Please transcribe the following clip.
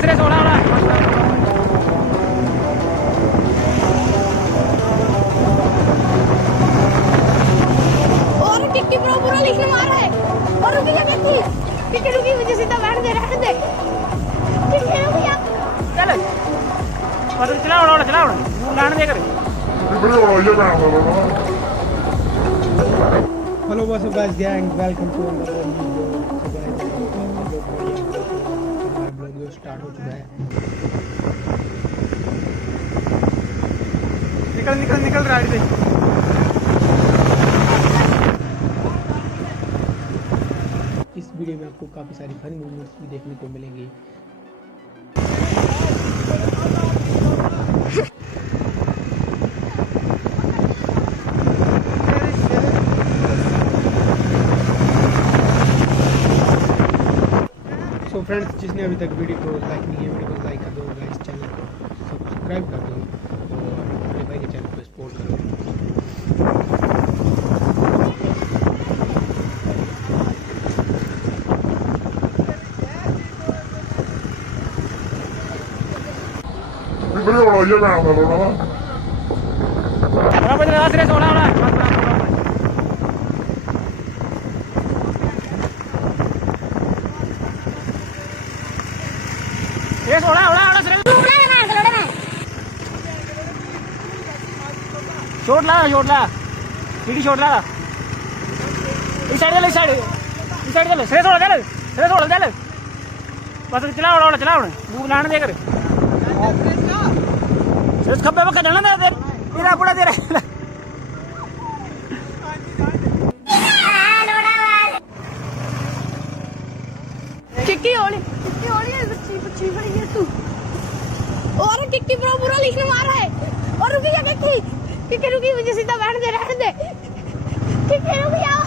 सिरे सोड़ा और Kiki bro पूरा लिखने मार है और रुकी क्या कहती किक्की रुकी मुझे सीधा बैठ दे किक्की रुकी यार चल और चला लाने दे कर hello what's up guys gang welcome to another video start हो चुका है। निकल राइट से। इस वीडियो में आपको काफी सारी फनी मूवमेंट्स भी देखने को मिलेंगी। तो फ्रेंड्स, जिसने अभी तक वीडियो को लाइक नहीं किया वीडियो को लाइक कर दो, गाइस चैनल को सब्सक्राइब कर दो और अपने भाई के चैनल को सपोर्ट करो। शॉट ला सीढ़ी शॉट ला इस साइड चल सिरे छोड़ चल बस चला बूब लाने दे कर सिरे खब्बे पक्का चलना दे तेरा पूरा तेरा किक्की होली है बच्ची बड़ी है तू और किक्की ब्रो पूरा लिखने मार है और रुकी क्या किक्की रुकी मुझे सीधा बैठ दे किक्की रुकी यार